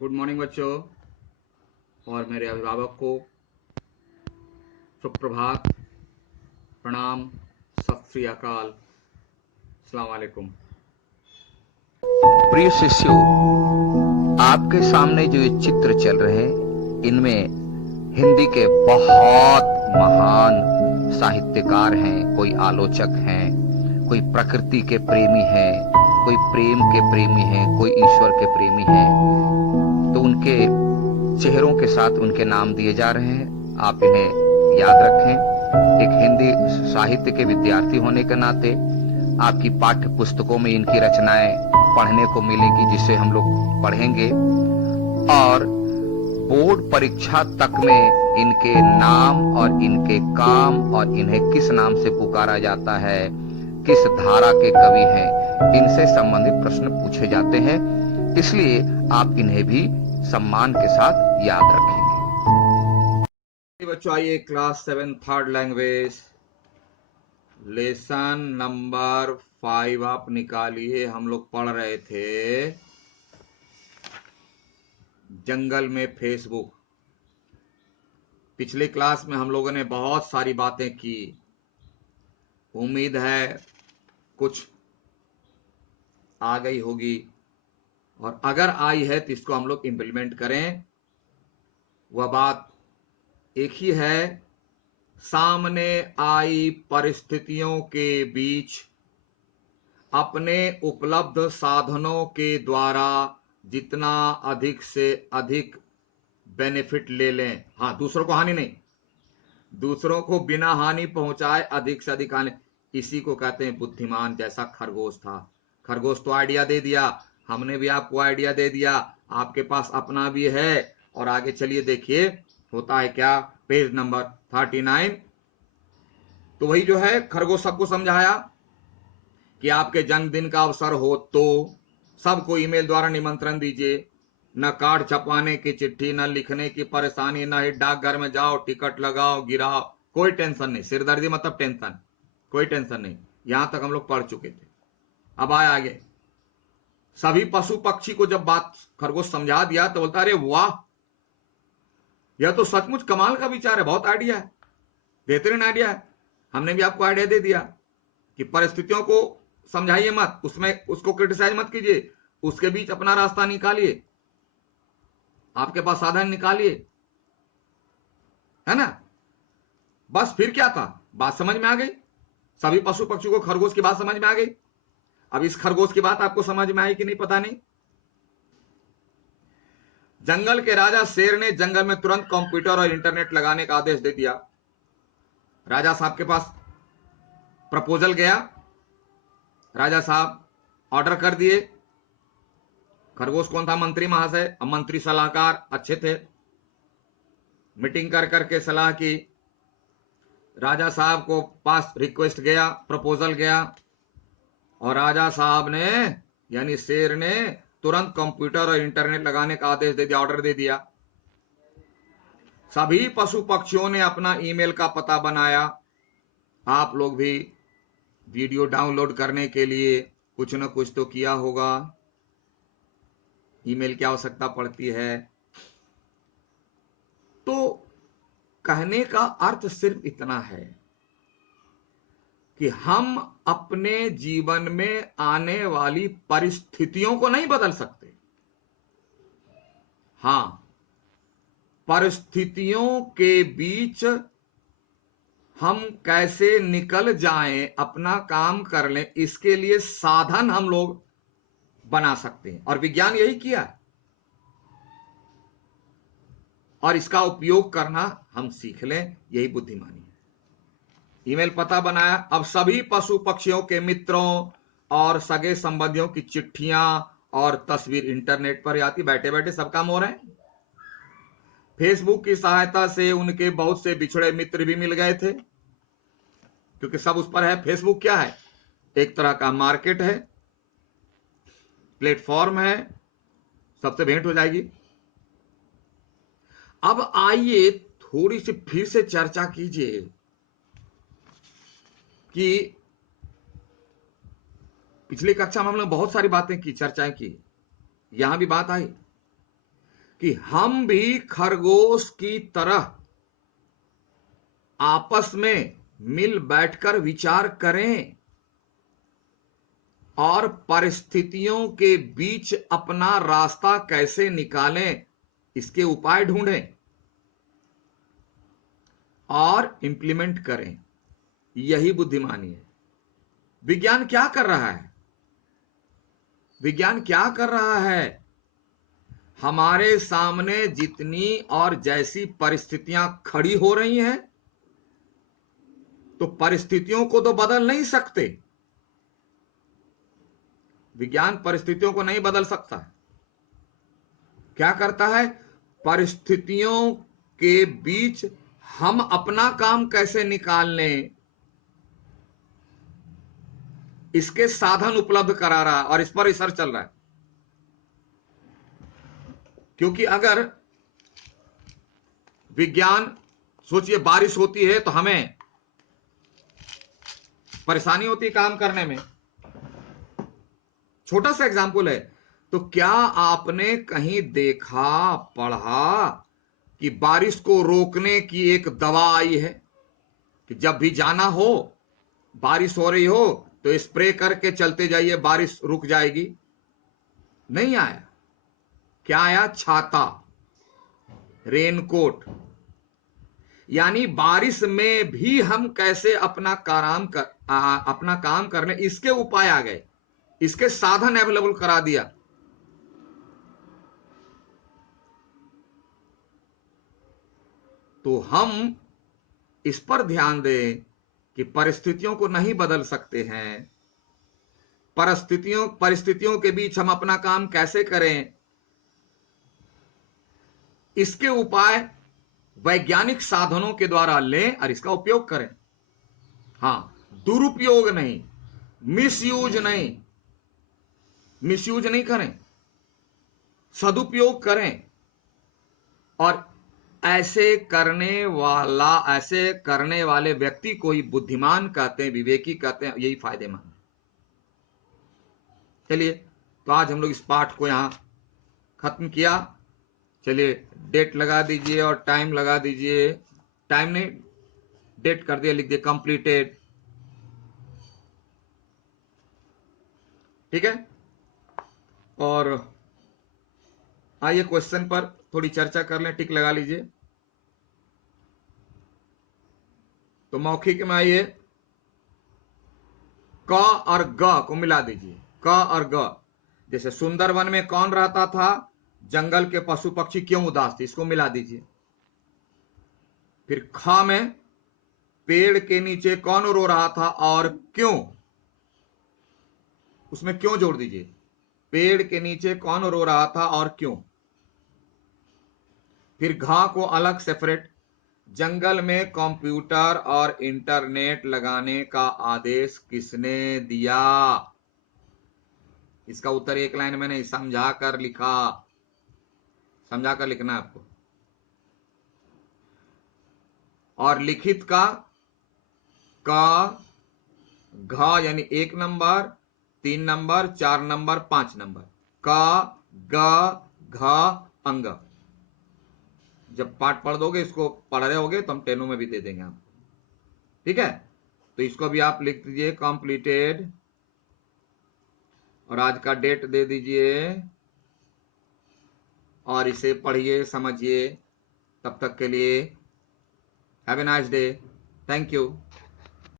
Good morning बच्चों और मेरे अभिभावक को सुप्रभात, प्रणाम, सत श्री अकाल, अस्सलाम वालेकुम। प्रिय शिष्यों, आपके सामने जो ये चित्र चल रहे हैं, इनमें हिंदी के बहुत महान साहित्यकार हैं, कोई आलोचक हैं, कोई प्रकृति के प्रेमी हैं, कोई प्रेम के प्रेमी हैं, कोई ईश्वर के प्रेमी हैं। तो उनके चेहरों के साथ उनके नाम दिए जा रहे हैं। आप इन्हें याद रखें। एक हिंदी साहित्य के विद्यार्थी होने के नाते आपकी पाठ्य पुस्तकों में इनकी रचनाएं पढ़ने को मिलेगी, जिसे हम लोग पढ़ेंगे। और बोर्ड परीक्षा तक में इनके नाम और इनके काम और इन्हें किस नाम से पुकारा जाता है, किस धारा के कवि हैं, इनसे संबंधित प्रश्न पूछे जाते हैं। इसलिए आप इन्हें भी सम्मान के साथ याद रखेंगे। बच्चों आइए, class 7 third language lesson number 5 आप निकालिए। हम लोग पढ़ रहे थे जंगल में फेसबुक। पिछले क्लास में हम लोगों ने बहुत सारी बातें की। उम्मीद है कुछ आ गई होगी, और अगर आई है तो इसको हम लोग इंप्लीमेंट करें। वह बात एक ही है, सामने आई परिस्थितियों के बीच अपने उपलब्ध साधनों के द्वारा जितना अधिक से अधिक बेनिफिट ले लें। हाँ, दूसरों को हानि नहीं, दूसरों को बिना हानि पहुंचाए अधिक से अधिक हानि। इसी को कहते हैं बुद्धिमान। जैसा खरगोश था, खरगोश तो आइडिया दे दिया, हमने भी आपको आइडिया दे दिया, आपके पास अपना भी है। और आगे चलिए देखिए होता है क्या, पेज नंबर 39। तो वही जो है, खरगोश सबको समझाया कि आपके जन्मदिन का अवसर हो तो सबको ईमेल द्वारा निमंत्रण दीजिए। न कार्ड छपवाने की चिट्ठी, न लिखने की परेशानी, न ही डाकघर में जाओ टिकट लगाओ गिराओ, कोई टेंशन नहीं। सिरदर्दी मतलब टेंशन, कोई टेंशन नहीं। यहां तक हम लोग पढ़ चुके थे। अब आए आगे। सभी पशु पक्षी को जब बात खरगोश समझा दिया तो बोलता, अरे वाह, यह तो सचमुच कमाल का विचार है, बहुत आइडिया है, बेहतरीन आइडिया है। हमने भी आपको आइडिया दे दिया कि परिस्थितियों को समझाइए मत, उसमें उसको क्रिटिसाइज मत कीजिए, उसके बीच अपना रास्ता निकालिए, आपके पास साधन निकालिए, है ना। बस फिर क्या था, बात समझ में आ गई। सभी पशु पक्षी को खरगोश की बात समझ में आ गई। अब इस खरगोश की बात आपको समझ में आई कि नहीं पता नहीं। जंगल के राजा शेर ने जंगल में तुरंत कंप्यूटर और इंटरनेट लगाने का आदेश दे दिया। राजा साहब के पास प्रपोजल गया, राजा साहब ऑर्डर कर दिए। खरगोश कौन था, मंत्री महाशय। अब मंत्री सलाहकार अच्छे थे, मीटिंग कर करके सलाह की। राजा साहब को पास रिक्वेस्ट गया, प्रपोजल गया, और राजा साहब ने यानी शेर ने तुरंत कंप्यूटर और इंटरनेट लगाने का आदेश दे दिया, ऑर्डर दे दिया। सभी पशु पक्षियों ने अपना ईमेल का पता बनाया। आप लोग भी वीडियो डाउनलोड करने के लिए कुछ न कुछ तो किया होगा, ईमेल की आवश्यकता पड़ती है। तो कहने का अर्थ सिर्फ इतना है कि हम अपने जीवन में आने वाली परिस्थितियों को नहीं बदल सकते। हां, परिस्थितियों के बीच हम कैसे निकल जाएं, अपना काम कर लें, इसके लिए साधन हम लोग बना सकते हैं। और विज्ञान यही किया है, और इसका उपयोग करना हम सीख लें, यही बुद्धिमानी है। ईमेल पता बनाया। अब सभी पशु पक्षियों के मित्रों और सगे संबंधियों की चिट्ठियां और तस्वीर इंटरनेट पर आती, बैठे बैठे सब काम हो रहे हैं। फेसबुक की सहायता से उनके बहुत से बिछड़े मित्र भी मिल गए थे, क्योंकि सब उस पर है। फेसबुक क्या है, एक तरह का मार्केट है, प्लेटफॉर्म है, सबसे भेंट हो जाएगी। अब आइए थोड़ी सी फिर से चर्चा कीजिए कि पिछली कक्षा में हम लोग बहुत सारी बातें की, चर्चाएं की, यहां भी बात आई कि हम भी खरगोश की तरह आपस में मिल बैठकर विचार करें और परिस्थितियों के बीच अपना रास्ता कैसे निकालें, इसके उपाय ढूंढें और इंप्लीमेंट करें। यही बुद्धिमानी है। विज्ञान क्या कर रहा है? विज्ञान क्या कर रहा है? हमारे सामने जितनी और जैसी परिस्थितियां खड़ी हो रही हैं, तो परिस्थितियों को तो बदल नहीं सकते। विज्ञान परिस्थितियों को नहीं बदल सकता। क्या करता है? परिस्थितियों के बीच हम अपना काम कैसे निकाल लें, इसके साधन उपलब्ध करा रहा है और इस पर रिसर्च चल रहा है। क्योंकि अगर विज्ञान, सोचिए बारिश होती है तो हमें परेशानी होती है काम करने में। छोटा सा एग्जाम्पल है, तो क्या आपने कहीं देखा, पढ़ा कि बारिश को रोकने की एक दवा आई है कि जब भी जाना हो, बारिश हो रही हो तो स्प्रे करके चलते जाइए, बारिश रुक जाएगी? नहीं आया। क्या आया? छाता, रेनकोट। यानी बारिश में भी हम कैसे अपना काम कर लें, इसके उपाय आ गए, इसके साधन अवेलेबल करा दिया। तो हम इस पर ध्यान दें कि परिस्थितियों को नहीं बदल सकते हैं। परिस्थितियों के बीच हम अपना काम कैसे करें, इसके उपाय वैज्ञानिक साधनों के द्वारा लें और इसका उपयोग करें। हां, दुरुपयोग नहीं, मिसयूज नहीं करें, सदुपयोग करें। और ऐसे करने वाले व्यक्ति को ही बुद्धिमान कहते हैं, विवेकी कहते हैं, यही फायदेमंद है। चलिए, तो आज हम लोग इस पाठ को यहां खत्म किया। चलिए, डेट लगा दीजिए और टाइम लगा दीजिए। टाइम नहीं, डेट कर दिया, लिख दिया कंप्लीटेड। ठीक है, और आइए क्वेश्चन पर थोड़ी चर्चा कर लें। टिक लगा लीजिए। तो मौखिक में आइए, क और ग को मिला दीजिए। क और ग, जैसे सुंदरवन में कौन रहता था? जंगल के पशु पक्षी क्यों उदास थे? इसको मिला दीजिए। फिर ख में, पेड़ के नीचे कौन रो रहा था और क्यों? उसमें क्यों जोड़ दीजिए। पेड़ के नीचे कौन रो रहा था और क्यों? फिर घ को अलग सेपरेट, जंगल में कंप्यूटर और इंटरनेट लगाने का आदेश किसने दिया? इसका उत्तर एक लाइन में नहीं, समझा कर लिखना है आपको। और लिखित का क, घ यानी 1 नंबर, 3 नंबर, 4 नंबर, 5 नंबर। क, ग, घ, अंग। जब पाठ पढ़ दोगे, इसको पढ़ रहे होगे तो हम टेनो में भी दे देंगे आपको। ठीक है, तो इसको भी आप लिख दीजिए कंप्लीटेड, और आज का डेट दे दीजिए, और इसे पढ़िए, समझिए। तब तक के लिए have a nice day. Thank you.